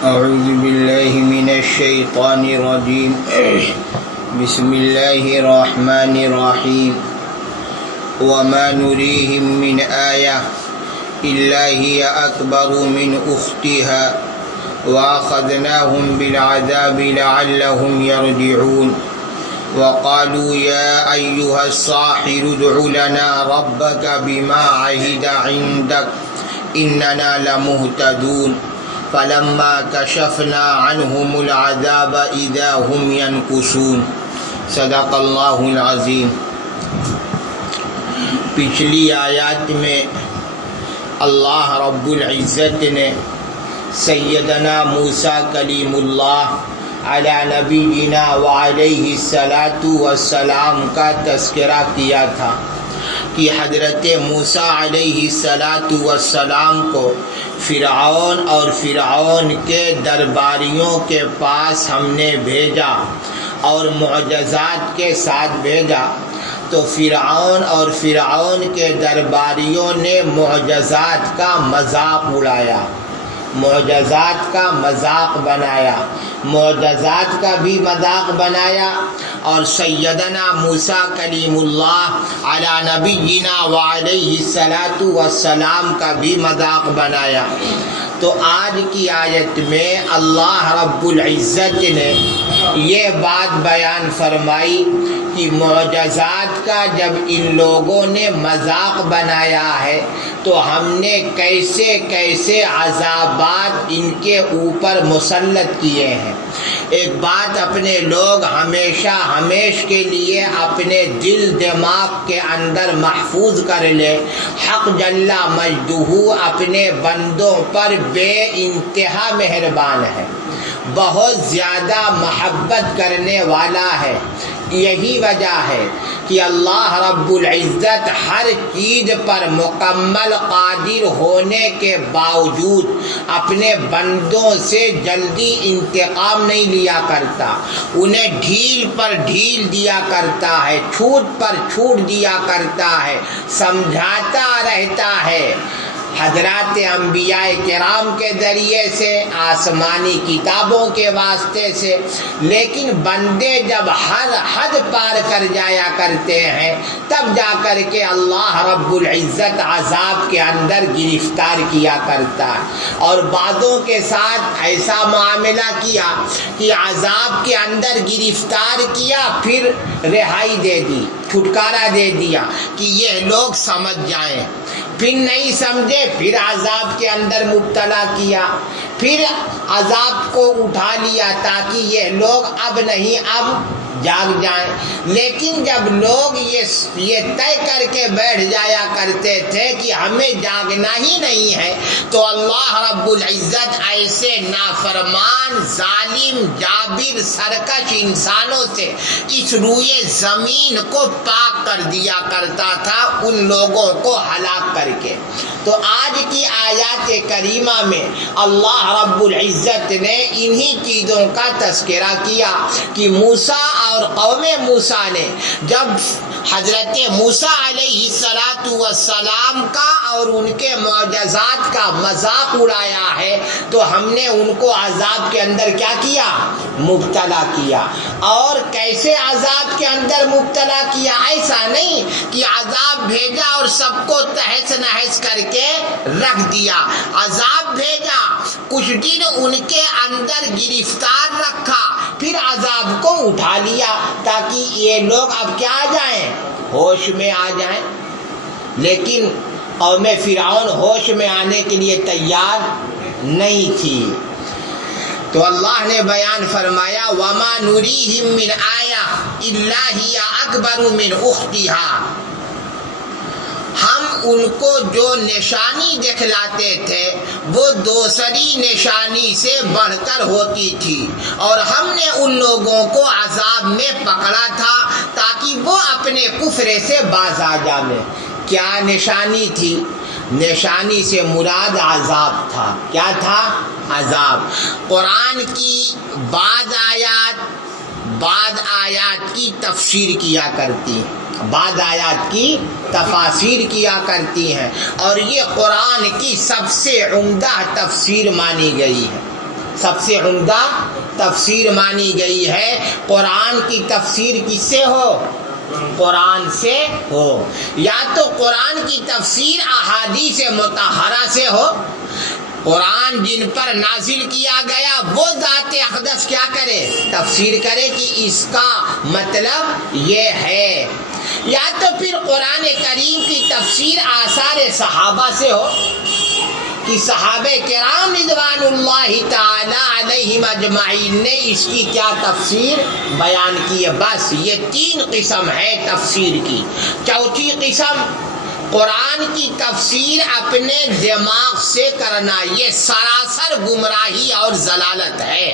أعوذ بالله من الشيطان الرجيم بسم الله الرحمن الرحيم وما نريهم من آية إلا هي أكبر من أختها وأخذناهم بالعذاب لعلهم يرجعون وقالوا يا أيها الساحر ادع لنا ربك بما عهد عندك إننا لمهتدون فلما كشفنا عنهم العذاب إذا هم ينكثون صدق اللہ العظیم۔ پچھلی آیات میں اللہ رب العزت نے سیدنا موسیٰ کلیم اللہ علی نبینا وعلیہ الصلاۃ والسلام کا تذکرہ کیا تھا کہ حضرت موسیٰ علیہ الصلاۃ والسلام کو فرعون اور فرعون کے درباریوں کے پاس ہم نے بھیجا اور معجزات کے ساتھ بھیجا، تو فرعون اور فرعون کے درباریوں نے معجزات کا مذاق اڑایا، معجزات کا مذاق بنایا، معجزات کا بھی مذاق بنایا اور سیدنا موسیٰ کلیم اللہ علی نبینا وعلیہ الصلاۃ والسلام کا بھی مذاق بنایا۔ تو آج کی آیت میں اللہ رب العزت نے یہ بات بیان فرمائی کہ معجزات کا جب ان لوگوں نے مذاق بنایا ہے تو ہم نے کیسے کیسے عذابات ان کے اوپر مسلط کیے ہیں۔ ایک بات اپنے لوگ ہمیشہ کے لیے اپنے دل دماغ کے اندر محفوظ کر لے، حق جل مجدہ اپنے بندوں پر بے انتہا مہربان ہے، بہت زیادہ محبت کرنے والا ہے۔ یہی وجہ ہے کہ اللہ رب العزت ہر چیز پر مکمل قادر ہونے کے باوجود اپنے بندوں سے جلدی انتقام نہیں لیا کرتا، انہیں ڈھیل پر ڈھیل دیا کرتا ہے، چھوٹ پر چھوٹ دیا کرتا ہے، سمجھاتا رہتا ہے حضرات انبیاء کرام کے ذریعے سے، آسمانی کتابوں کے واسطے سے، لیکن بندے جب ہر حد پار کر جایا کرتے ہیں تب جا کر کے اللہ رب العزت عذاب کے اندر گرفتار کیا کرتا ہے، اور بعضوں کے ساتھ ایسا معاملہ کیا کہ عذاب کے اندر گرفتار کیا پھر رہائی دے دی، چھٹکارا دے دیا کہ یہ لوگ سمجھ جائیں، پھر نہیں سمجھے پھر عذاب کے اندر مبتلا کیا، پھر عذاب کو اٹھا لیا تاکہ یہ لوگ اب نہیں اب جاگ جائیں۔ لیکن جب لوگ یہ طے کر کے بیٹھ جایا کرتے تھے کہ ہمیں جاگنا ہی نہیں ہے تو اللہ رب العزت ایسے نافرمان، ظالم، جابر، سرکش انسانوں سے اس روئے زمین کو پاک کر دیا کرتا تھا، ان لوگوں کو ہلاک کر کے۔ تو آج کی آیات کریمہ میں اللہ رب العزت نے انہی چیزوں کا تذکرہ کیا کہ موسیٰ اور قوم موسیٰ نے جب حضرت موسیٰ علیہ السلام کا اور ان کے معجزات کا مذاق اڑایا ہے تو ہم نے ان کو عذاب کے اندر کیا کیا؟ مبتلا کیا۔ اور کیسے عذاب کے اندر مبتلا کیا؟ ایسا نہیں کہ عذاب بھیجا اور سب کو تہس نہس کر کے رکھ دیا، عذاب بھیجا، کچھ دن ان کے اندر گرفتار رکھا، پھر عذاب کو اٹھا لیا تاکہ یہ لوگ اب کیا آ جائیں؟ ہوش میں آ جائیں۔ لیکن قوم فرعون ہوش میں آنے کے لیے تیار نہیں تھی، تو اللہ نے بیان فرمایا وَمَا نُرِيهِم مِّنْ آيَةٍ إِلَّا هِيَ أَكْبَرُ مِنْ أُخْتِهَا، ہم ان کو جو نشانی دکھلاتے تھے وہ دوسری نشانی سے بڑھ کر ہوتی تھی، اور ہم نے ان لوگوں کو عذاب میں پکڑا تھا تاکہ وہ اپنے کفر سے باز آ جائیں۔ کیا نشانی تھی؟ نشانی سے مراد عذاب تھا۔ کیا تھا؟ عذاب۔ قرآن کی بعض آیات کی تفسیر کیا کرتی ہیں، بعض آیات کی تفاسیر کیا کرتی ہیں، اور یہ قرآن کی سب سے عمدہ تفسیر مانی گئی ہے، سب سے عمدہ تفسیر مانی گئی ہے۔ قرآن کی تفسیر کس سے ہو؟ قرآن سے ہو، یا تو قرآن کی تفسیر احادیث مطہرہ سے ہو۔ قرآن جن پر نازل کیا گیا وہ ذات اقدس کیا کرے؟ تفسیر کرے کہ اس کا مطلب یہ ہے، یا تو پھر قرآن کریم کی تفسیر آثار صحابہ سے ہو کہ صحابہ کرام رضوان اللہ تعالی علیہم اجمعین نے اس کی کیا تفسیر بیان کی ہے۔ بس یہ تین قسم ہے تفسیر کی۔ چوتھی قسم قرآن کی تفسیر اپنے دماغ سے کرنا، یہ سراسر گمراہی اور ضلالت ہے۔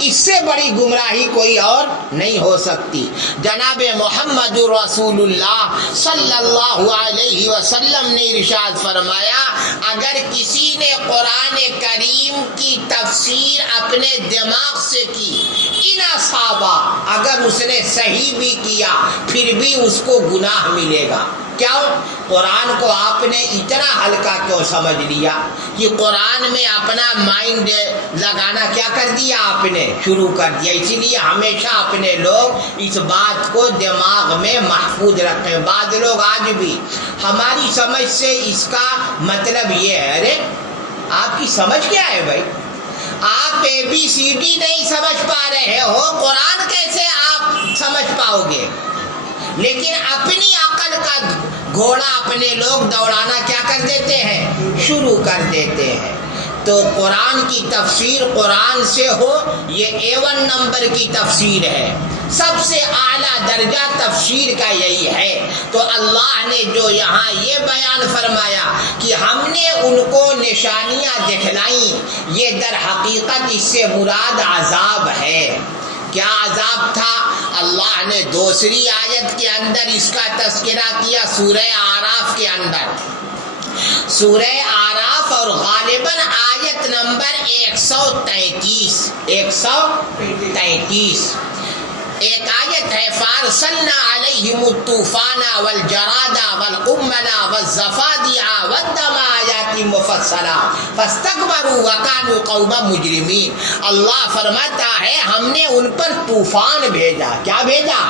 اس سے بڑی گمراہی کوئی اور نہیں ہو سکتی۔ جناب محمد رسول اللہ صلی اللہ علیہ وسلم نے ارشاد فرمایا، اگر کسی نے قرآن کریم کی تفسیر اپنے دماغ سے کی، ان اصابہ، اگر اس نے صحیح بھی کیا پھر بھی اس کو گناہ ملے گا۔ کیوں؟ قرآن کو آپ نے اتنا ہلکا کیوں سمجھ لیا کہ قرآن میں اپنا مائنڈ لگانا کیا کر دیا؟ آپ نے شروع کر دیا۔ اسی لیے ہمیشہ اپنے لوگ اس بات کو دماغ میں محفوظ رکھیں۔ بعض لوگ آج بھی ہماری سمجھ سے اس کا مطلب یہ ہے، ارے آپ کی سمجھ کیا ہے بھائی؟ آپ ABCD نہیں سمجھ پا رہے ہو، قرآن کیسے آپ سمجھ پاؤ گے؟ لیکن اپنی عقل کا گھوڑا اپنے لوگ دوڑانا کیا کر دیتے ہیں؟ شروع کر دیتے ہیں۔ تو قرآن کی تفسیر قرآن سے ہو، یہ A1 نمبر کی تفسیر ہے، سب سے اعلیٰ درجہ تفسیر کا یہی ہے۔ تو اللہ نے جو یہاں یہ بیان فرمایا کہ ہم نے ان کو نشانیاں دکھلائیں، یہ در حقیقت اس سے مراد عذاب ہے۔ کیا عذاب تھا؟ اللہ نے دوسری آیت کے اندر اس کا تذکرہ کیا، سورہ اعراف کے اندر، سورہ اعراف، اور غالباً آیت نمبر 133 ایک آیت ہے، فارسلنا علیہم الطوفان والجراد والقمل والضفادع والدم آیات مفصلات فاستکبروا وکانوا قوما مجرمین۔ اللہ فرماتا ہے ہم نے ان پر طوفان بھیجا۔ کیا بھیجا؟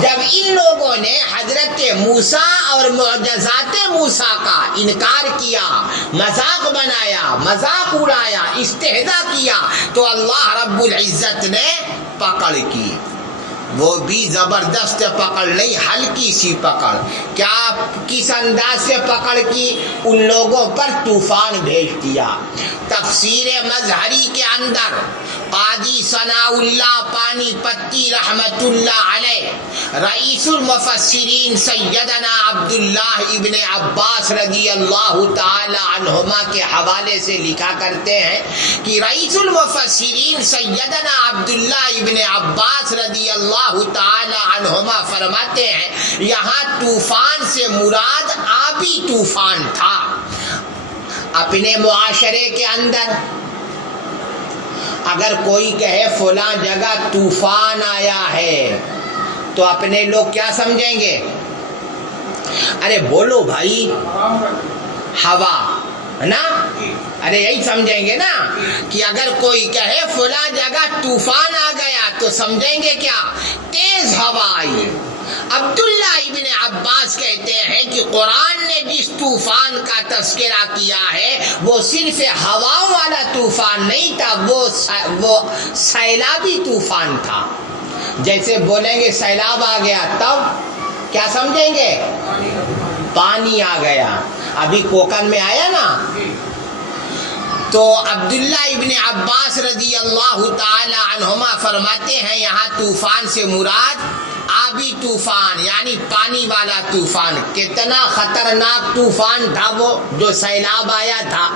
جب ان لوگوں نے حضرت موسیٰ اور معجزات موسیٰ کا انکار کیا، مذاق بنایا، مذاق اڑایا، استہزاء کیا، تو اللہ رب العزت نے پکڑ کی۔ وہ بھی زبردست پکڑ نہیں، ہلکی سی پکڑ۔ کیا کس انداز سے پکڑ کی؟ ان لوگوں پر طوفان بھیج دیا۔ تفسیر مظہری کے اندر قاضی ثناء اللہ پانی پتی رحمت اللہ علیہ، رئیس المفسرین سیدنا عبداللہ ابن عباس رضی اللہ تعالی عنہما کے حوالے سے لکھا کرتے ہیں کہ رئیس المفسرین سیدنا عبداللہ ابن عباس رضی اللہ تعالی عنہما فرماتے ہیں یہاں طوفان سے مراد آبی طوفان تھا۔ اپنے معاشرے کے اندر اگر کوئی کہے فلاں جگہ طوفان آیا ہے تو اپنے لوگ کیا سمجھیں گے؟ ارے بولو بھائی، ہوا نا، ارے یہی سمجھیں گے نا کہ اگر کوئی کہے فلاں جگہ طوفان آ گیا تو سمجھیں گے کیا؟ تیز ہوا آئی۔ عبداللہ ابن عباس کہتے ہیں کہ قرآن نے جس طوفان کا تذکرہ کیا ہے وہ صرف ہواؤں والا طوفان نہیں تھا، وہ سیلابی طوفان تھا۔ جیسے بولیں گے سیلاب آ گیا تب کیا سمجھیں گے؟ پانی آ گیا۔ ابھی کوکن میں آیا نا، تو عبداللہ ابن عباس رضی اللہ تعالی عنہما فرماتے ہیں یہاں طوفان سے مراد آبی طوفان یعنی پانی والا طوفان۔ کتنا خطرناک طوفان تھا وہ جو سیلاب آیا تھا،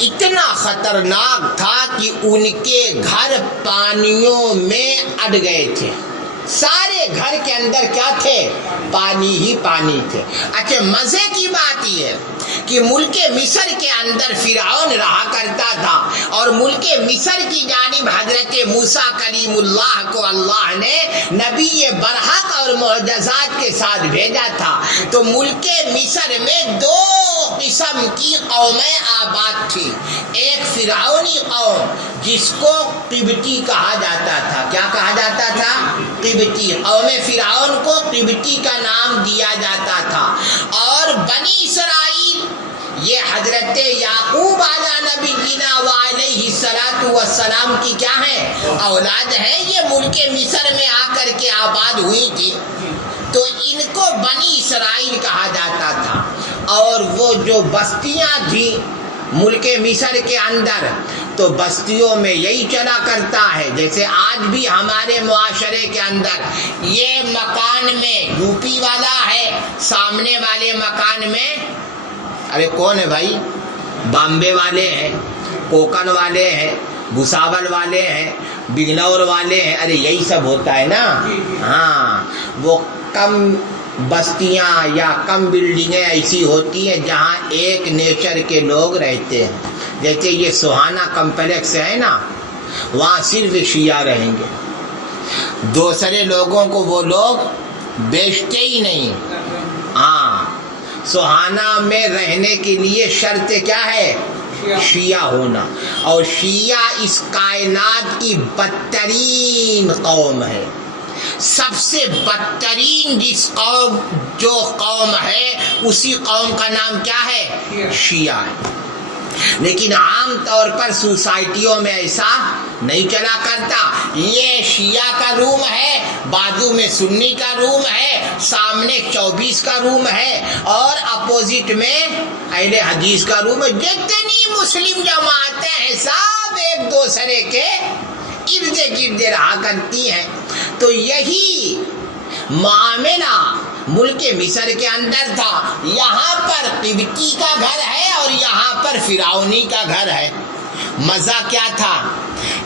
اتنا خطرناک تھا کہ ان کے گھر پانیوں میں اڑ گئے تھے۔ سارے گھر کے اندر کیا تھے؟ پانی ہی پانی تھے۔ اچھا مزے کی بات یہ ہے کہ ملک مصر کے اندر فرعون رہا کرتا تھا، اور ملک مصر کی جانب حضرت موسیٰ کلیم اللہ کو اللہ نے نبی برحق اور معجزات کے ساتھ بھیجا تھا۔ تو ملک مصر میں 2 قسم کی قومیں آباد تھی. ایک فرعونی قوم جس کو قبطی کہا جاتا تھا. کیا کہا جاتا تھا؟ قبطی. قوم فرعون کو قبطی کا نام دیا جاتا تھا. اور بنی اسرائیل یہ حضرت یعقوب علیہ نبینا وعلیہ الصلوۃ والسلام کی کیا ہے؟ اولاد ہے. یہ ملک مصر میں آ کر کے آباد ہوئی تھی. تو ان کو بنی اسرائیل کہا جاتا تھا. اور وہ جو بستیاں تھیں ملک مصر کے اندر، تو بستیوں میں یہی چلا کرتا ہے جیسے آج بھی ہمارے معاشرے کے اندر یہ مکان میں یو پی والا ہے، سامنے والے مکان میں ارے کون ہے بھائی؟ بامبے والے ہیں، کوکن والے ہیں، بھساول والے ہیں، بجنور والے ہیں. ارے یہی سب ہوتا ہے نا. ہاں، وہ کم بستیاں یا کم بلڈنگیں ایسی ہوتی ہیں جہاں ایک نیچر کے لوگ رہتے ہیں. جیسے یہ سہانا کمپلیکس ہے نا، وہاں صرف شیعہ رہیں گے. دوسرے لوگوں کو وہ لوگ بیچتے ہی نہیں. ہاں، سہانا میں رہنے کے لیے شرط کیا ہے؟ شیعہ ہونا. اور شیعہ اس کائنات کی بدترین قوم ہے. سب سے بدترین جو قوم ہے اسی قوم کا نام کیا ہے؟ شیعہ ہے. لیکن عام طور پر سوسائٹیوں میں ایسا نہیں چلا کرتا. یہ شیعہ کا روم ہے، بازو میں سنی کا روم ہے، سامنے 24 کا روم ہے، اور اپوزٹ میں اہل حدیث کا روم ہے. جتنی مسلم جماعتیں ہیں سب ایک دوسرے کے ارد گرد رہا کرتی ہیں. تو یہی معاملہ ملک مصر کے اندر تھا. یہاں پر قبطی کا گھر ہے اور یہاں پر فرعونی کا گھر ہے. مزہ کیا تھا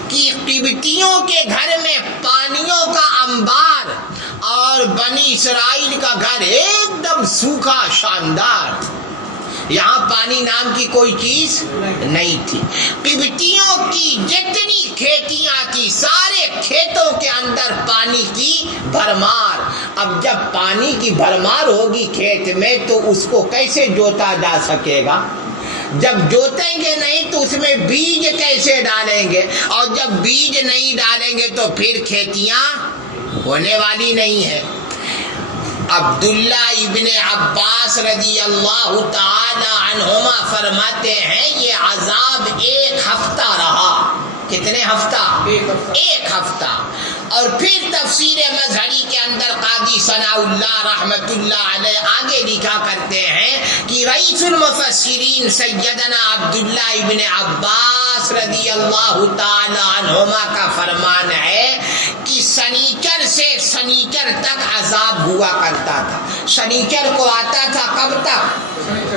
کہ قبطیوں کے گھر میں پانیوں کا انبار اور بنی اسرائیل کا گھر ایک دم سوکھا شاندار. یہاں پانی نام کی کوئی چیز نہیں تھی. قبطیوں کی جتنی کھیتیاں تھی سارے کھیتوں کے اندر پانی کی بھرمار. اب جب پانی کی بھرمار ہوگی کھیت میں تو اس کو کیسے جوتا جا سکے گا؟ جب جوتیں گے نہیں تو اس میں بیج کیسے ڈالیں گے؟ اور جب بیج نہیں ڈالیں گے تو پھر کھیتیاں ہونے والی نہیں ہیں. عبداللہ ابن عباس رضی اللہ تعالی عنہما فرماتے ہیں یہ عذاب 1 ہفتہ رہا. کتنے ہفتہ؟ 1 ہفتہ. اور پھر تفسیر مظہری کے اندر قاضی ثناء اللہ رحمت اللہ علیہ آگے لکھا کرتے ہیں کہ رئیس المفسرین سیدنا عبداللہ ابن عباس رضی اللہ تعالی عنہما کا فرمان ہے کہ سنیچر سے سنیچر تک عذاب ہوا کرتا تھا. سنیچر کو آتا تھا کب تک؟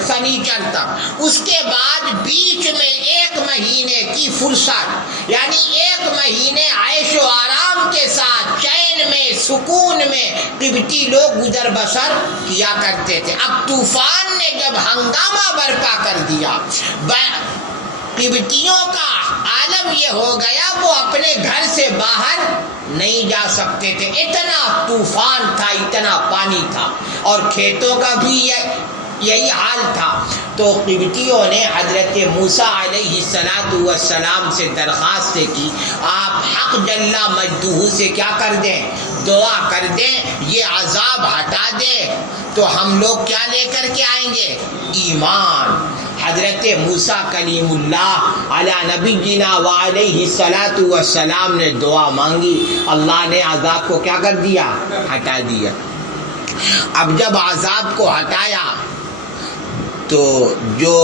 سنیچر تک. اس کے بعد بیچ میں 1 مہینے کی فرصت، یعنی 1 مہینے عیش و آرام کے ساتھ چین میں سکون میں قبطی لوگ گزر بسر کیا کرتے تھے. اب طوفان نے جب ہنگامہ برپا کر دیا، قبطیوں کا عالم یہ ہو گیا وہ اپنے گھر سے باہر نہیں جا سکتے تھے. اتنا طوفان تھا، اتنا پانی تھا، اور کھیتوں کا بھی یہی حال تھا. تو قبطیوں نے حضرت موسیٰ علیہ السلام سے درخواست کی آپ حق جل مجدہ سے کیا کر دیں؟ دعا کر دیں یہ عذاب ہٹا دیں. تو ہم لوگ کیا لے کر کے آئیں گے؟ ایمان. حضرت موسیٰ کلیم اللہ علی نبینا وعلیہ الصلوۃ والسلام نے دعا مانگی، اللہ نے عذاب کو کیا کر دیا؟ ہٹا دیا. اب جب عذاب کو ہٹایا تو جو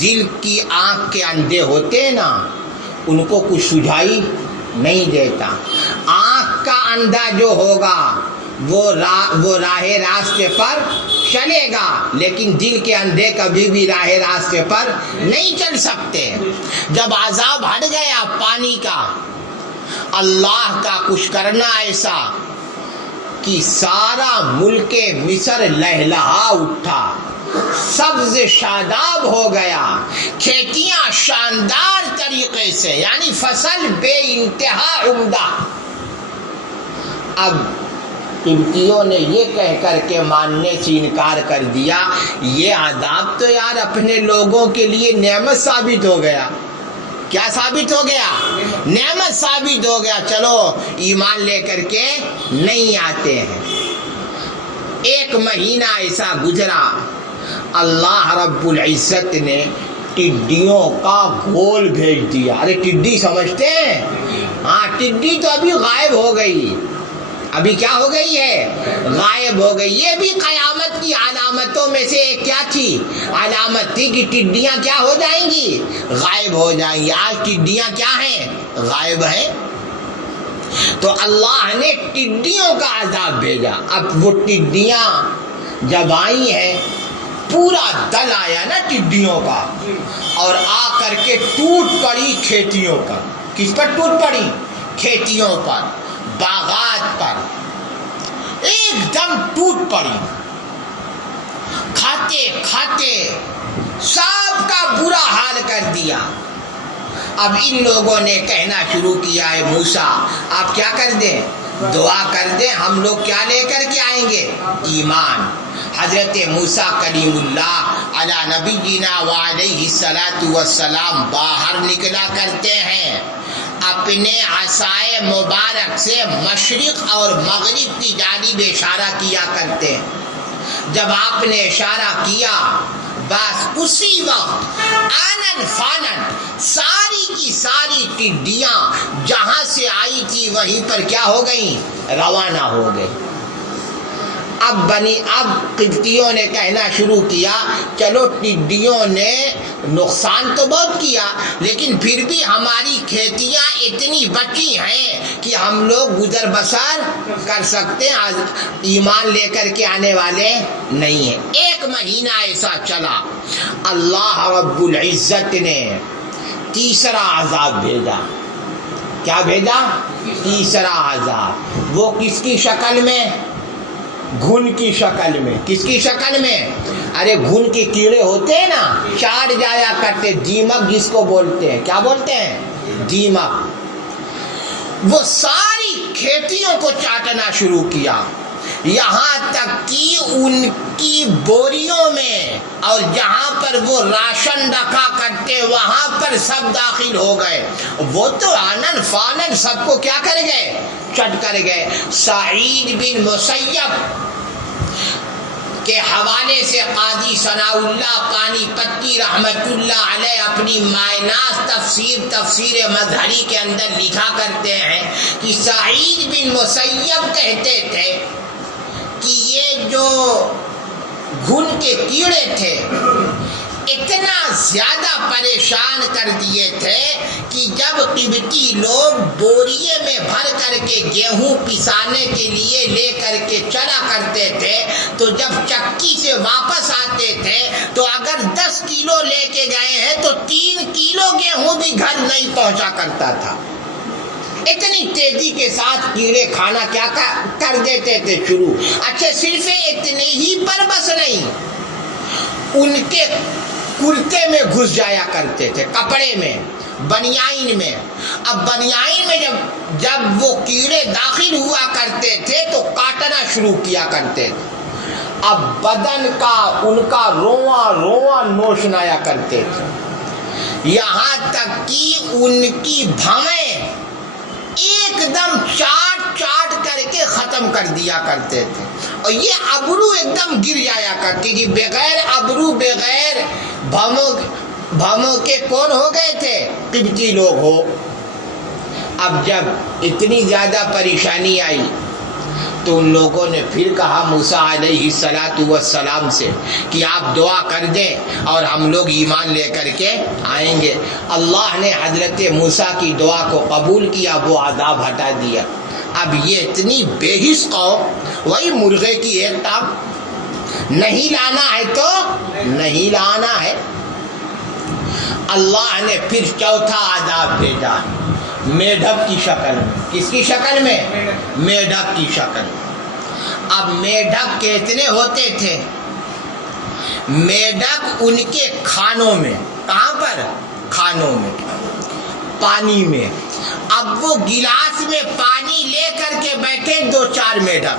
دل کی آنکھ کے اندھے ہوتے ہیں نا ان کو کچھ سجھائی نہیں دیتا. آنکھ کا اندھا جو ہوگا وہ راہ راستے پر چلے گا، لیکن دل کے اندھے کبھی بھی راہ راستے پر نہیں چل سکتے. جب عذاب ہٹ گیا پانی کا، اللہ کا کچھ کرنا ایسا کہ سارا ملک مصر لہلہا اٹھا، سبز شاداب ہو گیا، کھیتیاں شاندار طریقے سے، یعنی فصل بے انتہا عمدہ. اب قبطیوں نے یہ کہہ کر کے ماننے سے انکار کر دیا، یہ عذاب تو یار اپنے لوگوں کے لیے نعمت ثابت ہو گیا۔ کیا ثابت ہو گیا؟ نعمت ثابت ہو گیا، چلو ایمان لے کر کے نہیں آتے ہیں۔ ایک مہینہ ایسا گزرا، اللہ رب العزت نے ٹڈیوں کا گول بھیج دیا۔ ارے ٹڈی سمجھتے ہیں؟ ہاں، ٹڈی تو ابھی غائب ہو گئی، ابھی کیا ہو گئی ہے؟ غائب ہو گئی۔ یہ بھی قیامت کی علامتوں میں سے ایک کیا تھی؟ علامت تھی کہ ٹڈیاں کیا ہو جائیں گی؟ غائب ہو جائیں گی۔ آج ٹڈیاں کیا ہیں؟ غائب ہیں۔ تو اللہ نے ٹڈیوں کا عذاب بھیجا۔ اب وہ ٹڈیاں جب آئی ہیں، پورا دل آیا نا ٹڈیوں کا، اور آ کر کے ٹوٹ پڑی کھیتیوں پر۔ کس پر ٹوٹ پڑی؟ کھیتیوں پر، باغات پر، ایک دم ٹوٹ پڑی۔ کھاتے کھاتے سب کا برا حال کر دیا۔ اب ان لوگوں نے کہنا شروع کیا ہے موسیٰ آپ کیا کر دیں؟ دعا کر دیں، ہم لوگ کیا لے کر کے آئیں گے؟ ایمان۔ حضرت موسیٰ کلیم اللہ علی نبینا وعلیہ الصلاۃ والسلام باہر نکلا کرتے ہیں، اپنے عصائے مبارک سے مشرق اور مغرب کی جانب اشارہ کیا کرتے ہیں۔ جب آپ نے اشارہ کیا، بس اسی وقت آنن فانن ساری کی ساری ٹڈیاں جہاں سے آئی تھی وہیں پر کیا ہو گئیں؟ روانہ ہو گئی۔ اب قبطیوں نے کہنا شروع کیا، چلو ٹڈیوں نے نقصان تو بہت کیا، لیکن پھر بھی ہماری کھیتیاں اتنی بچی ہیں کہ ہم لوگ گزر بسر کر سکتے ہیں، ایمان لے کر کے آنے والے نہیں ہیں۔ ایک مہینہ ایسا چلا، اللہ رب العزت نے تیسرا عذاب بھیجا۔ کیا بھیجا؟ تیسرا عذاب۔ وہ کس کی شکل میں؟ گھن کی شکل میں۔ کس کی شکل میں؟ ارے گھن کے کیڑے ہوتے ہیں نا، چاٹ جایا کرتے، دیمک جس کو بولتے ہیں۔ کیا بولتے ہیں؟ دیمک۔ وہ ساری کھیتیوں کو چاٹنا شروع کیا، یہاں تک کہ ان کی بوریوں میں اور جہاں پر وہ راشن رکھا کرتے وہاں پر سب داخل ہو گئے۔ وہ تو آنن فانن سب کو کیا کر گئے؟ چٹ کر گئے۔ سعید بن مسیب کے حوالے سے قاضی ثناء اللہ پانی پتی رحمت اللہ علیہ اپنی مائناس تفسیر مظہری کے اندر لکھا کرتے ہیں کہ سعید بن مسیب کہتے تھے کہ یہ جو گھن کے کیڑے تھے اتنا زیادہ پریشان کر دیے تھے کہ جب قبطی لوگ بوریے میں بھر کر کے گیہوں پسانے کے لیے لے کر کے چلا کرتے تھے تو جب چکی سے واپس آتے تھے تو اگر 10 کلو لے کے گئے ہیں تو 3 کلو گیہوں بھی گھر نہیں پہنچا کرتا تھا۔ اتنی تیزی کے ساتھ کیڑے کھانا کیا کر دیتے تھے شروع۔ اچھا صرف اتنے ہی پر بس نہیں، ان کے کرتے میں گھس جایا کرتے تھے، کپڑے میں، بنیائن میں۔ اب بنیائن میں جب وہ کیڑے داخل ہوا کرتے تھے تو کاٹنا شروع کیا کرتے تھے۔ اب بدن کا ان کا رواں رواں نوچنایا کرتے تھے، یہاں تک کہ ان کی بھویں ایک دم چاٹ کر کے ختم کر دیا کرتے تھے، اور یہ ابرو ایک دم گر جایا کرتی تھی۔ بغیر ابرو بغیر بھووں کے کون ہو گئے تھے؟ قبطی لوگ ہو۔ اب جب اتنی زیادہ پریشانی آئی تو ان لوگوں نے پھر کہا موسیٰ علیہ الصلاۃ والسلام سے کہ آپ دعا کر دیں اور ہم لوگ ایمان لے کر کے آئیں گے۔ اللہ نے حضرت موسیٰ کی دعا کو قبول کیا، وہ عذاب ہٹا دیا۔ اب یہ اتنی بے حس قوم، وہی مرغے کی ایک ٹانگ، نہیں لانا ہے تو نہیں لانا ہے۔ اللہ نے پھر چوتھا عذاب بھیجا میڈک کی شکل میں۔ کس کی شکل میں؟ میڈک کی شکل میں۔ اب میڈک کتنے ہوتے تھے؟ میڈک ان کے کھانوں میں، کہاں پر؟ کھانوں میں، پانی میں۔ اب وہ گلاس میں پانی لے کر کے بیٹھے 2-4 میڈک،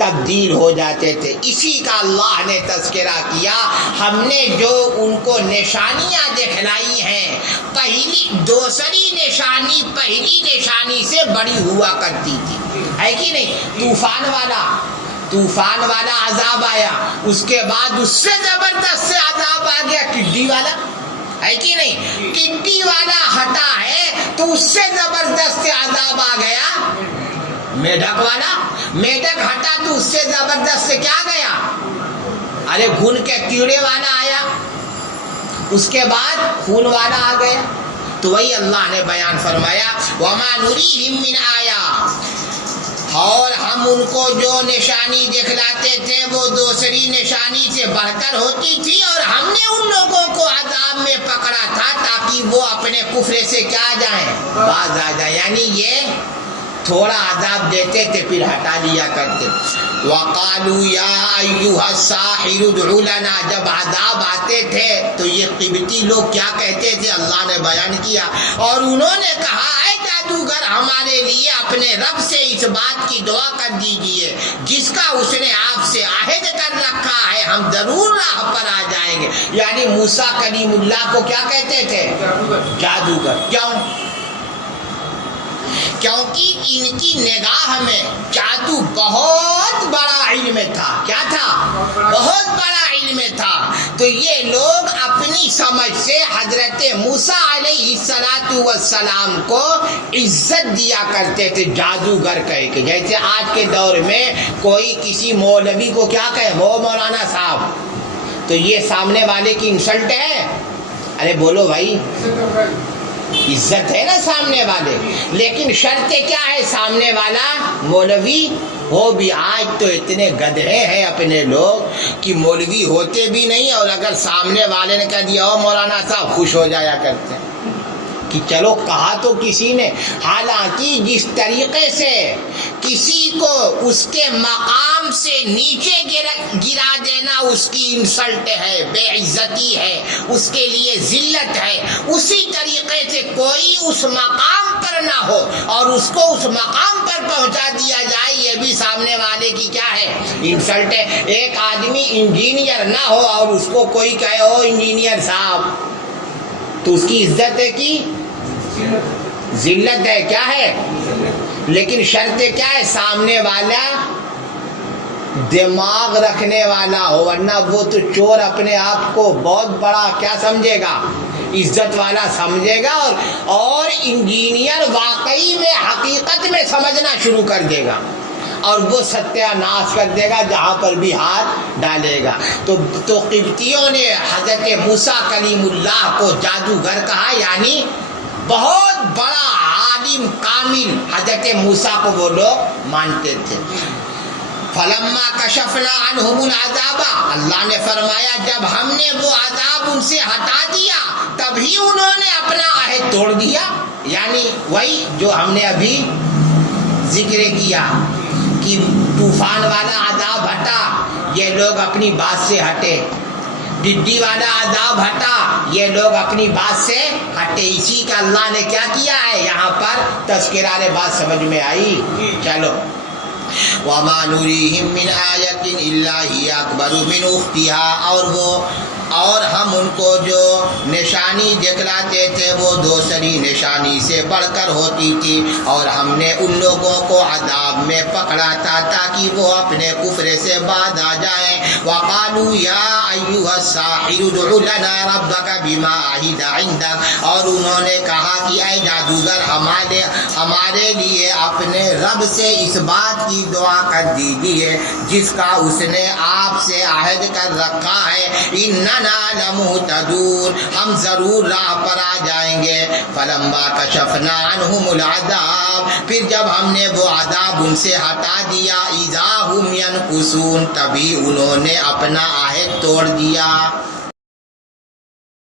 تبدیل ہو جاتے تھے. اسی کا اللہ نے تذکرہ کیا. ہم نے جو ان کو نشانیاں دکھلائی ہیں، دوسری نشانی پہلی نشانی سے بڑی ہوا کرتی تھی، ہے کہ نہیں؟ طوفان والا عذاب آیا، اس کے بعد اس سے زبردست سے عذاب آ گیا ٹڈی والا، ہے کہ نہیں؟ ٹڈی والا ہٹا ہے تو اس سے زبردست سے عذاب آ گیا میڈک والا. میڈک ہٹا تو اس سے زبردست سے کیا گیا؟ ارے گھن کے کیڑے والا آیا، اس کے بعد خون والا آ گیا. تو وہی اللہ نے بیان فرمایا وَمَا نُرِيهِم مِّنْ آیَاتٍ، اور ہم ان کو جو نشانی دکھلاتے تھے وہ دوسری نشانی سے بڑھ کر ہوتی تھی، اور ہم نے ان لوگوں کو عذاب میں پکڑا تھا تاکہ وہ اپنے کفر سے کیا جائیں؟ باز آ جائیں. یعنی یہ تھوڑا عذاب دیتے تھے پھر ہٹا لیا کرتے. وَقَالُوا يَا أَيُّهَا السَّاحِرُ ادْعُ لَنَا، جب عذاب آتے تھے تو یہ قبطی لوگ کیا کہتے تھے؟ اللہ نے بیان کیا، اور انہوں نے کہا اے جادوگر ہمارے لیے اپنے رب سے اس بات کی دعا کر دیجئے جس کا اس نے آپ سے عہد کر رکھا ہے، ہم ضرور راہ پر آ جائیں گے. یعنی موسیٰ کلیم اللہ کو کیا کہتے تھے؟ جادوگر. کیوں؟ کیونکہ ان کی نگاہ میں جادو بہت بڑا علم تھا. کیا تھا؟ بہت بڑا علم تھا. تو یہ لوگ اپنی سمجھ سے حضرت موسیٰ علیہ السلام کو عزت دیا کرتے تھے جادوگر کہہ کے. جیسے آج کے دور میں کوئی کسی مولوی کو کیا کہے؟ وہ مولانا صاحب، تو یہ سامنے والے کی انسلٹ ہے. ارے بولو بھائی، عزت ہے نا سامنے والے. لیکن شرط کیا ہے؟ سامنے والا مولوی ہو بھی. آج تو اتنے گدھے ہیں اپنے لوگ کہ مولوی ہوتے بھی نہیں، اور اگر سامنے والے نے کہہ دیا او مولانا صاحب، خوش ہو جایا کرتے ہیں کہ چلو کہا تو کسی نے. حالانکہ جس طریقے سے کسی کو اس کے مقام سے نیچے گرا دینا اس کی انسلٹ ہے، بے عزتی ہے، اس کے لیے ذلت ہے، اسی طریقے سے کوئی اس مقام پر نہ ہو اور اس کو اس مقام پر پہنچا دیا جائے، یہ بھی سامنے والے کی کیا ہے؟ انسلٹ ہے. ایک آدمی انجینئر نہ ہو اور اس کو کوئی کہے او انجینئر صاحب، تو اس کی عزت ہے کہ ذلت ہے؟ کیا ہے؟ لیکن شرط کیا ہے؟ سامنے والا دماغ رکھنے والا ہو، ورنہ وہ تو چور اپنے آپ کو بہت بڑا کیا سمجھے گا؟ عزت والا سمجھے گا، اور انجینئر واقعی میں حقیقت میں سمجھنا شروع کر دے گا، اور وہ ستیہ ناش کر دے گا جہاں پر بھی ہاتھ ڈالے گا. تو قبطیوں نے حضرت موسیٰ کلیم اللہ کو جادوگر کہا، یعنی بہت بڑا عالم کامل حضرت موسیٰ کو وہ لوگ مانتے تھے. فلما کشفنا عنہم العذاب، اللہ نے فرمایا جب ہم نے وہ عذاب ان سے ہٹا دیا تبھی انہوں نے اپنا عہد توڑ دیا. یعنی وہی جو ہم نے ابھی ذکر کیا کہ طوفان والا عذاب ہٹا، یہ لوگ اپنی بات سے ہٹے. ڈڈی والا عذاب ہٹا، یہ لوگ اپنی بات سے ہٹے. اسی کا اللہ نے کیا کیا ہے یہاں پر تذکرہ. نے بات سمجھ میں آئی؟ چلو. وَمَا نُرِيهِم مِّنْ آيَةٍ إِلَّا هِيَ أَكْبَرُ مِنْ أُخْتِهَا، اور ہم ان کو جو نشانی دکھلاتے تھے وہ دوسری نشانی سے بڑھ کر ہوتی تھی، اور ہم نے ان لوگوں کو عذاب میں پکڑا تھا تاکہ وہ اپنے کفر سے باز آ جائیں. وَقَالُوا يَا أَيُّهَا السَّاحِرُ ادْعُ لَنَا رَبَّكَ بِمَا عَهِدَ عِندَكَ، اور انہوں نے کہا کہ اے جادوگر ہمارے لیے اپنے رب سے اس بات کی دعا کر دیجیے جس کا اس نے آپ سے عہد کر رکھا ہے، اننا لمہتدون، ہم ضرور راہ پر آ جائیں گے. فلما کشفنا عنہم العذاب، پھر جب ہم نے وہ عذاب ان سے ہٹا دیا، اذا ہم ینکثون، تبھی انہوں نے اپنا عہد توڑ دیا.